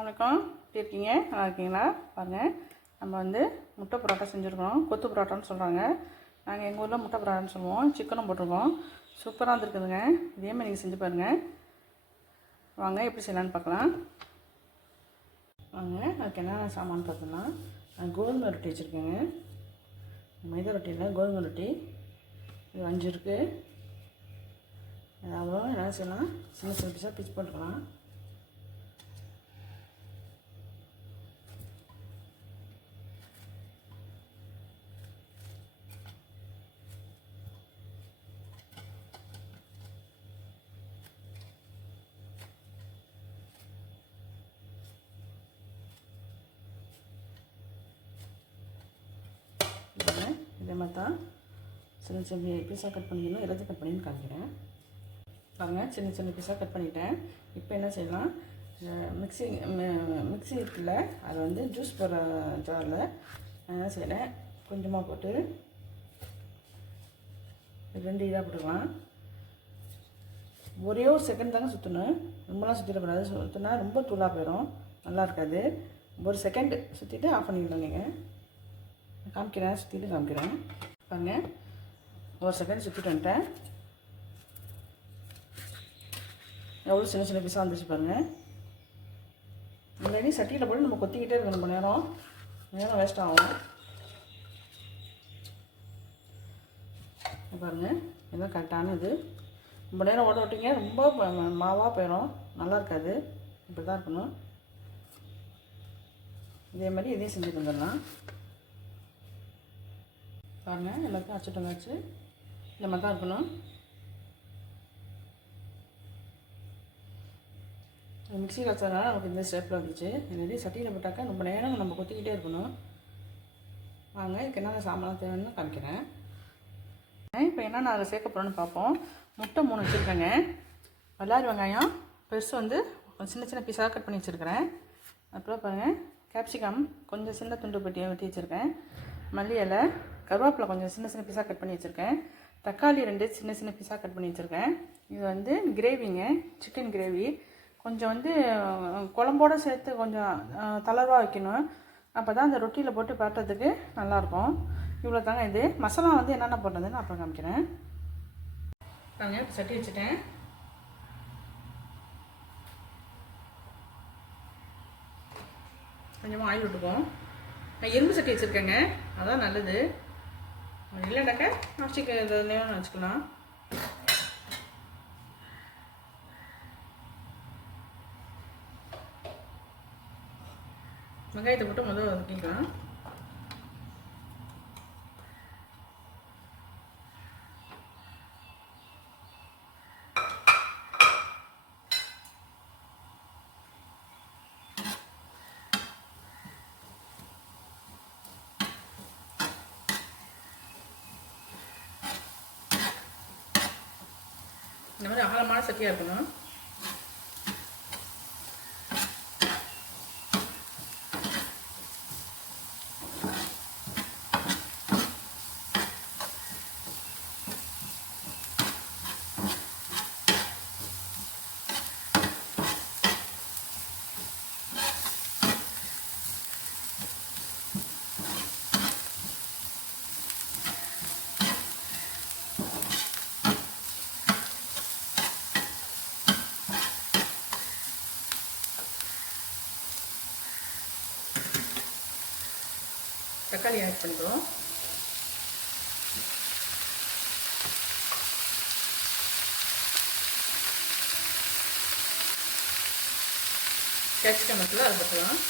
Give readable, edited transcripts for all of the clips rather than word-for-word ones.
வணக்கம், எப்படி இருக்கீங்க? நல்லா இருக்கீங்களா? பாருங்கள், நம்ம வந்து முட்டை பரோட்டா செஞ்சுருக்கோம். கொத்து பரோட்டான்னு சொல்கிறாங்க. நாங்கள் எங்கள் ஊரில் முட்டை பரோட்டான்னு சொல்லுவோம். சிக்கனும் போட்டிருக்கோம். சூப்பராக இருந்துருக்குதுங்க. இதேமாதிரி நீங்கள் செஞ்சு பாருங்கள். வாங்க எப்படி செய்யலான்னு பார்க்கலாம். வாங்க, அதுக்கு என்னென்ன சாமான் பார்த்தோம்னா, நான் கோதுமை ரொட்டி வச்சுருக்கேங்க. மைதா ரொட்டியில் கோதுமை ரொட்டி இது 5 இருக்குது. அவ்வளோ என்ன செய்யலாம், சின்ன சின்ன பீஸாக பிச்சு போட்டுக்கலாம். இதே மாதிரி தான் சின்ன சின்ன பீஸாக கட் பண்ணிக்கணும். எல்லாத்தையும் கட் பண்ணின்னு காமிக்கிறேன். பாருங்கள், சின்ன சின்ன பீஸாக கட் பண்ணிட்டேன். இப்போ என்ன செய்யலாம், மிக்ஸி இருக்குல்ல, அதை வந்து ஜூஸ் போடுற ஜாரில் நான் என்ன செய்கிறேன், கொஞ்சமாக போட்டு 2 இதாக போட்டுக்கலாம். ஒரே ஒரு செகண்ட் தாங்க சுற்றணும், ரொம்பலாம் சுற்றிடக்கூடாது. சுற்றினா ரொம்ப தூளாக போயிடும், நல்லா இருக்காது. ஒரு செகண்டு சுற்றிட்டு ஆஃப் பண்ணிக்கலாம். நீங்கள் காமிக்கிறேன், சுற்றிட்டு காமிக்கிறேன். பாருங்கள், ஒரு செகண்ட் சுற்றிட்டு வந்துட்டேன். எவ்வளோ சின்ன சின்ன பீஸாக வந்துச்சு பாருங்கள். முன்னாடி சட்டியில் போட்டு நம்ம கொத்திக்கிட்டே இருக்கணும். ரொம்ப நேரம் வேஸ்ட் ஆகும். பாருங்கள், இதுதான் கரெக்டான இது. ரொம்ப நேரம் ஓட விட்டிங்க, ரொம்ப மாவாக போயிடும், நல்லா இருக்காது. இப்படி தான் இருக்கணும். இதே மாதிரி இதையும் செஞ்சு தந்துடலாம். பாருங்கள், எல்லாத்தையும் அச்சுட்டு வந்தாச்சு. இந்த மாதிரி தான் இருக்கணும். மிக்ஸி காய்ச்சதுனால நமக்கு இந்த ஸ்டெப்பில் வந்துச்சு. இதுமாரி சட்டியில் போட்டாக்கா ரொம்ப நேரம் நம்ம கொத்திக்கிட்டே இருக்கணும். வாங்க, இதுக்கு என்னென்ன சாமான் தேவைன்னு காமிக்கிறேன். இப்போ என்னென்ன அதில் சேர்க்க போகிறோன்னு பார்ப்போம். முட்டை 3 வச்சுருக்கேங்க. பல்லாரி வெங்காயம் பெருசு வந்து சின்ன சின்ன பீஸாக கட் பண்ணி வச்சுருக்கிறேன். அப்புறம் பாருங்கள், கேப்சிகம் கொஞ்சம் சின்ன துண்டு பெட்டியை வெட்டி வச்சுருக்கேன். மல்லி இலை, கருவேப்பிலை கொஞ்சம் சின்ன சின்ன பீஸாக கட் பண்ணி வச்சுருக்கேன். தக்காளி 2 சின்ன சின்ன பீஸாக கட் பண்ணி வச்சுருக்கேன். இது வந்து கிரேவிங்க, சிக்கன் கிரேவி. கொஞ்சம் வந்து குழம்போடு சேர்த்து கொஞ்சம் தளர்வாக வைக்கணும். அப்போ தான் அந்த ரொட்டியில் போட்டு பரட்டுறதுக்கு நல்லாயிருக்கும். இவ்வளோ தாங்க இது. மசாலா வந்து என்னென்ன போடுறதுன்னு அப்புறம் காமிக்கிறேன். பாருங்க, இப்போ சட்டி வச்சுட்டேன். கொஞ்சமாக ஆயில் விட்டுக்குவோம். நான் இரும்பு சட்டி வச்சுருக்கேங்க, அதான் நல்லது. இல்லைனாக்கா நாஸ்டிக் இதுலேயும் வச்சுக்கலாம். வெங்காயத்தை போட்டு முதல்ல வதக்கிக்கலாம். இந்த மாதிரி அகலமான சட்டியாக இருக்கணும். தக்காளி ஆட் பண்ணுறோம். கேப்சிகம் இருக்குல்ல, அது போட்டுக்கலாம்.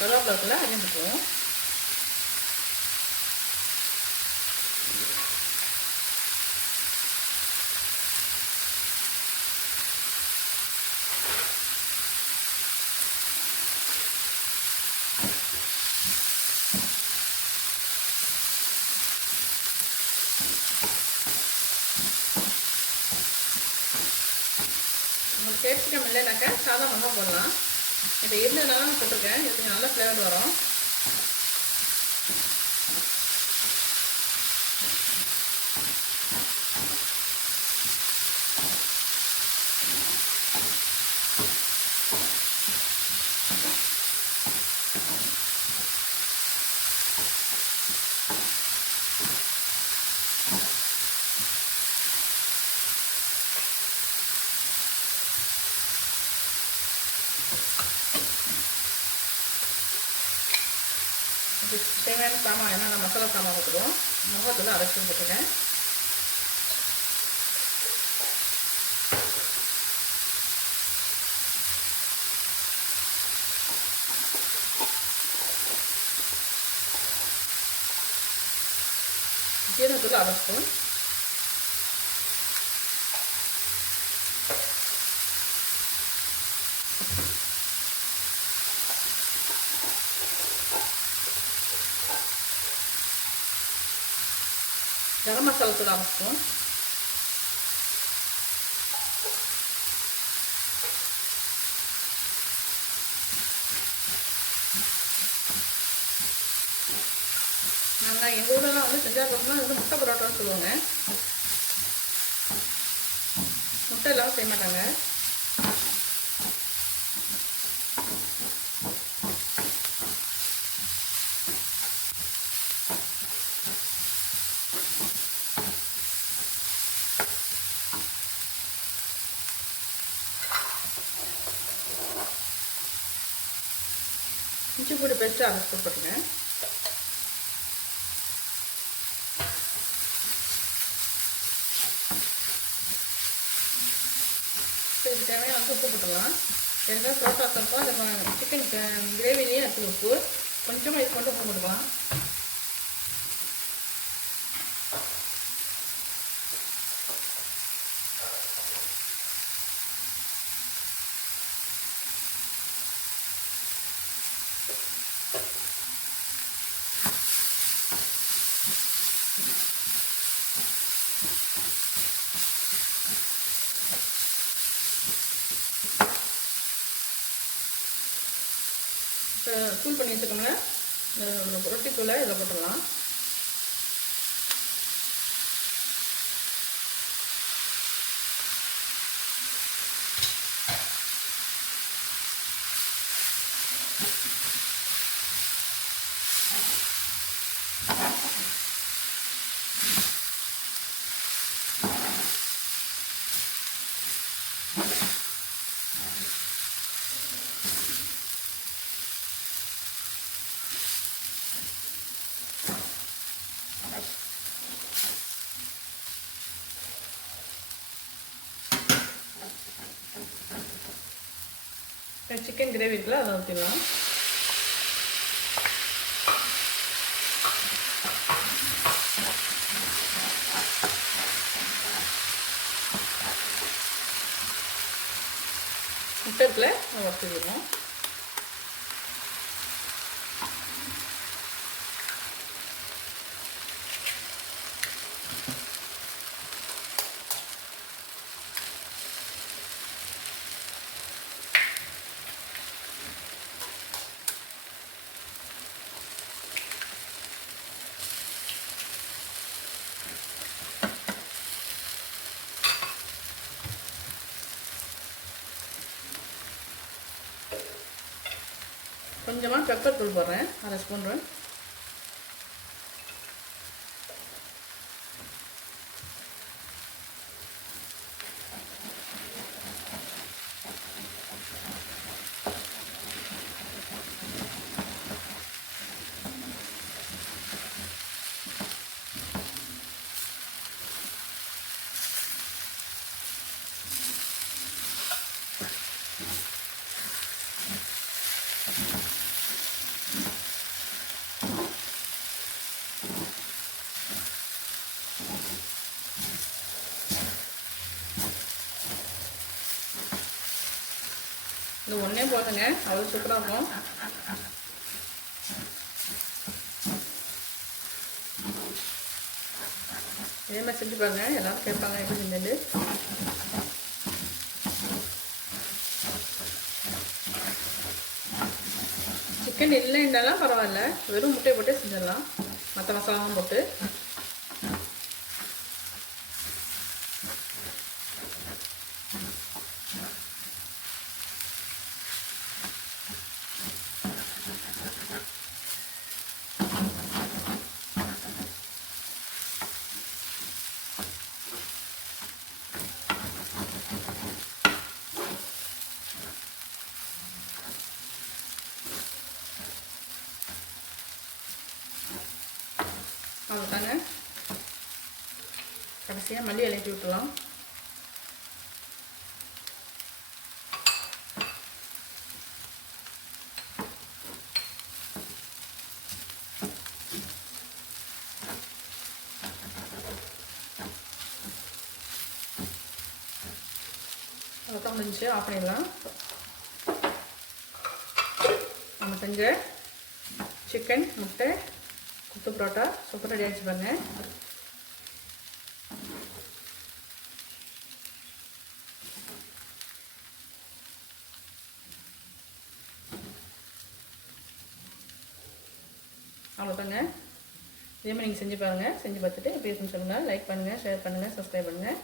கருவேப்பிலை இருக்குல்ல, அதையும் போட்டுருவோம். உங்களுக்கு கேப்சிகம் இல்லைனாக்கா சாதாரணமாக போடலாம். இப்போ இருந்ததுனால நான் போட்டிருக்கேன். இதுக்கு நல்ல ஃப்ளேவர் வரும். இது தேவையான சாமான் என்னென்ன மசாலா சாமான் போட்டுருவோம். மிளகாத்தூள் அரைச்சி போட்டுருக்கேன். ஜீரகத்தூள் அரை ஸ்பூன், கரம் மசாலா தூள் அரை ஸ்பூன், நாங்கள் எங்கள் ஊரெலாம் வந்து செஞ்சால் பார்த்தோம்னா இது முட்டை பரோட்டான்னு சொல்லுவாங்க. முட்டை இல்லாமல் செய்ய மாட்டாங்க. இஞ்சி பூண்டு பேஸ்ட்டு அரைச்சி போட்டுருங்க. இதுக்கு தேவையான உப்பு போட்டுக்கலாம். ஏற்கனவே புரோட்டா சாப்பிட்டோம், அந்த சிக்கன் கிரேவிலேயே இருக்குது உப்பு. கொஞ்சமாக இது மட்டும் உப்பு போட்டுக்கலாம். தூள் பண்ணி வச்சுக்கோங்க. ரொட்டி தூளை இதில் போட்டுடலாம். சிக்கன் கிரேவி இருக்குல்ல, அதை ஊற்றிடலாம். முட்டை இருக்குல்ல, அதை வறுத்துக்கிடுவோம். கொஞ்சமாக பெப்பர் தூள் போடுறேன், அரை ஸ்பூன். இது ஒன்றே போதுங்க, அவ்வளோ சூப்பராக இருக்கும். இதே மாதிரி செஞ்சு பாருங்க, எல்லோரும் கேட்பாங்க எப்படி செஞ்சது. சிக்கன் இல்லைன்னாலும் பரவாயில்ல, வெறும் முட்டையை போட்டு செஞ்சிடலாம், மற்ற மசாலாவும் போட்டு. கடைசியாக மல்லி இலைக்கு விட்டுலாம். அவ்வளோதான் முடிஞ்சு ஆஃப் பண்ணிடலாம். நம்ம செஞ்ச சிக்கன் முட்டை குத்து பரோட்டா சூப்பர் ரெடி ஆகிடுச்சு பாருங்க. அவ்வளோதாங்க. இதே மாதிரி நீங்கள் செஞ்சு பாருங்கள். செஞ்சு பார்த்துட்டு எப்படி இருக்குன்னு சொல்லுங்கள். லைக் பண்ணுங்கள், ஷேர் பண்ணுங்கள், சப்ஸ்கிரைப் பண்ணுங்கள்.